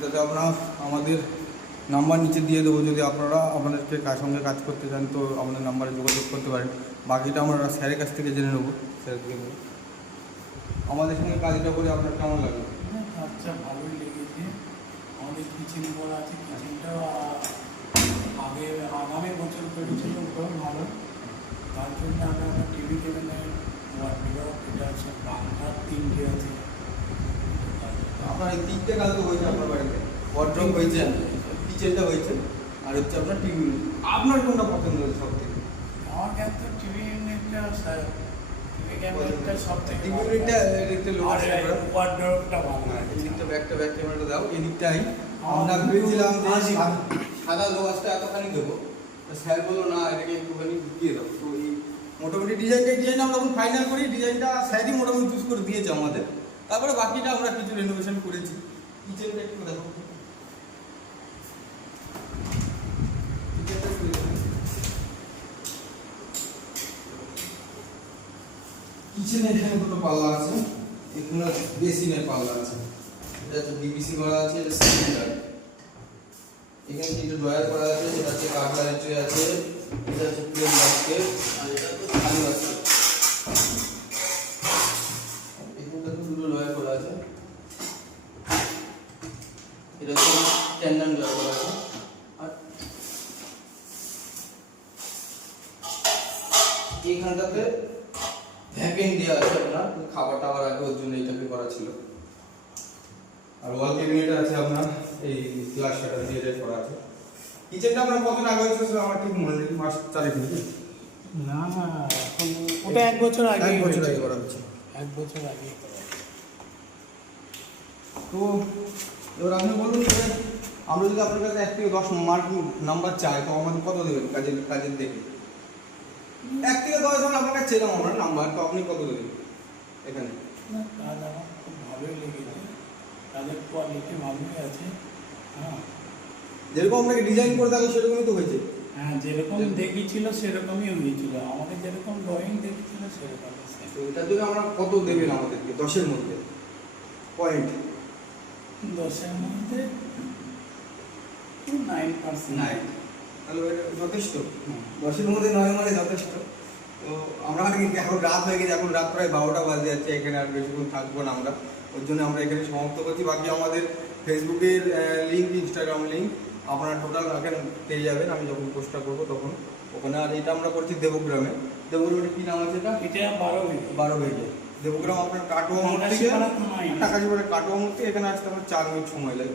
যাতে আপনারা আমাদের নাম্বার নিচে দিয়ে দেবো, যদি আপনারা আপনাদেরকে সঙ্গে কাজ করতে চান তো আমাদের নাম্বারে যোগাযোগ করতে পারেন। বাকিটা আমরা স্যারের কাছ থেকে জেনে নেবো, স্যার থেকে নেবো। আমাদের সঙ্গে কাজটা করে আপনার কেমন লাগে? আচ্ছা, ভালোই লেগেছে। আমাদের কিচেন করা আছে, কিচেনটা আগামী বছর করেছিল, ওটাও ভালো। তার জন্য আমরা টিভি টেবিলের এটা আছে, পাঙ্খা 3টে আছে। আপনার এই 3টে কাজ তো হয়েছে আপনার বাড়িতে, ওয়ার্ড্রপ হয়েছে, কিচেনটা হয়েছে, আর হচ্ছে আপনার টিভি ইউনিট। আপনার কোনটা পছন্দ হয়েছে সব থেকে? আমার কাছে তো টিভি ইউনিটটা সব থেকে টিভি ইউনিটটা একটু লো আছে, ওয়ার্ড্রপটা ভালো। এদিকটা ব্যাক ক্যামেরাটা দাও, এদিকটাই আমরা ভেবেছিলাম যে সাদা লোহাসটা এতখানি দেবো, স্যার বললো না এটাকে একটুখানি দিয়ে দাও। তো এই মোটামুটি ডিজাইন আমরা যখন ফাইনাল করি, ডিজাইনটা স্যারই মোটামুটি চুজ করে দিয়েছে আমাদের। তারপরে বাকিটা আমরা কিছু রেনোভেশন করেছি। কিচেনটা একটু দেখো, কিচেনে এখানে দুটো পাল্লা আছে, এখানে বেসিনের পাল্লা আছে, এটা হচ্ছে বিবিসি করা আছে, এটা সিলিন্ডার। এখানে তিনটে ড্রয়ার করা আছে, সেটা হচ্ছে কাটলারি ট্রে আছে, এটা হচ্ছে প্লেন বাস্কেট, আর এটা তো খালি বাস্কেট। এখানে দেখো দুটো ড্রয়ার করা আছে, এটা হচ্ছে স্ট্যান্ডার্ড ড্রয়ার করা আছে। আর এইখানটাতে ভ্যাকুয়াম দেওয়া আছে আপনার, খাবার টাবার আগে ওর জন্য এটাকে করা ছিল। আর ওয়াল ক্যাবিনেট আছে আপনার, এই গ্লাস শাটার দিয়ে এটা করা আছে। কিচেনটা আপনার কত টাকা হয়েছে আমার ঠিক মনে নেই, মাস চালেক নাকি না, এখন ওটা 1 বছর আগে, 1 বছর আগে করা হচ্ছে। 1 বছর আগে। তো এবার আপনি বলুন যে আমরা যদি আপনার কাছে 1 থেকে 10 মার্ক নাম্বার চাই তো আমাদের কত দেবেন কাজের দেখে? 1 থেকে 10 যখন আপনার কাছে চেলাম আমরা নাম্বার, তো আপনি কত দেবেন এখানে? না, কাজ আমার খুব ভালোই লেগেছে, কাজের কোয়ালিটি ভালোই আছে। হ্যাঁ, যেরকম আপনাকে ডিজাইন করে থাকে সেরকমই তো হয়েছে। হ্যাঁ, যেরকম দেখিয়েছিল সেরকমই হয়েছিল, আমাকে যেরকম ড্রয়িং দেখেছিল সেরকমই। তো এটার জন্য আমরা কত দেবেন আমাদেরকে 10-এর মধ্যে পয়েন্ট? 10-এর মধ্যে 9%। 9, তাহলে এটা যথেষ্ট। 10-এর মধ্যে 9 মানে যথেষ্ট। তো আমরা এখন রাত হয়ে গেছে, এখন রাত প্রায় 12টা বাজে যাচ্ছে, এখানে আর বেশিক্ষণ থাকবো না আমরা, ওর জন্য আমরা এখানে সমাপ্ত করছি। বাকি আমাদের ফেসবুকের লিঙ্ক, ইনস্টাগ্রাম লিঙ্ক আপনারা টোটাল এখানে পেয়ে যাবেন আমি যখন পোস্টটা করবো তখন ওখানে। আর এটা আমরা করছি দেবগ্রামে। দেবগ্রামের কী নাম আছে এটা? এটা 12 ভেজে দেবগ্রাম আপনার কাটোয়া মোড় থেকে, টাকাশিপাড়ার কাটোয়া মোড় থেকে এখানে আসতে আমার 4 মিনিট সময় লাগে।